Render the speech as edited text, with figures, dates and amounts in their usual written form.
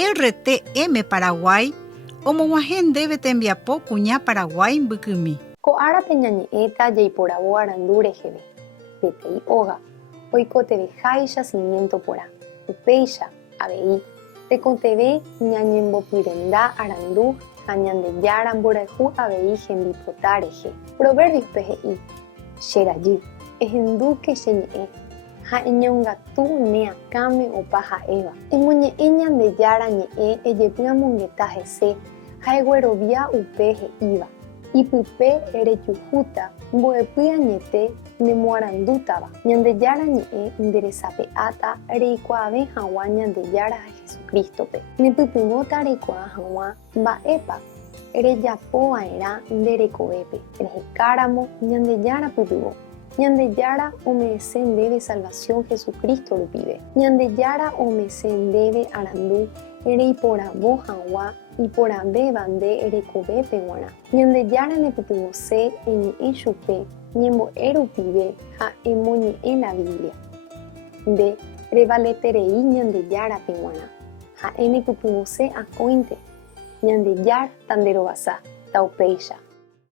RTM Paraguay, omog̃uahẽ ndéve tembiapo kuña Paraguay mbykymi. Ko'árape ñañe'ẽta jaiporavo arandu reheve. Peteĩ óga, oikoteveháicha cimiento porã, upéicha avei. Tekotevẽ ñañembopyrenda arandu ha Ñandejára mborayhu avei hembipota rehe. Proverbiospe he'i: cherajy, ehendúke che ñe'ẽ ha eñongatu ne akãme opa ha'éva. Emoñe'ẽ Ñandejára ñe'ẽ ejepy amongeta hese ha eguerovia upe he'íva. Ipype rejuhúta mbo'epy añete nemoarandútava. Ñandejára ñe'ẽ nderesape'áta reikuaave hag̃ua Ñandejára ha Jesukristope. Nepytyvõta reikuaa hag̃ua mba'épa rejapova'erã nderekovépe. Rehekáramo Ñandejára pytyvõ. Ñandejára omy'esẽ ndéve salvación Jesucristo rupive. Ñandejára omy'esẽ ndéve arandu reiporavo hag̃ua iporãvéva nde rekovépe g̃uarã. Ñandejára nepytyvõse eñe'ẽ chupe ñembo'e rupive ha emoñe'ẽ la Biblia. Nde revaleterei Ñandejárape g̃uarã. Ha'e nepytyvõse akóinte. Ñandejára tanderovasa, taupéicha.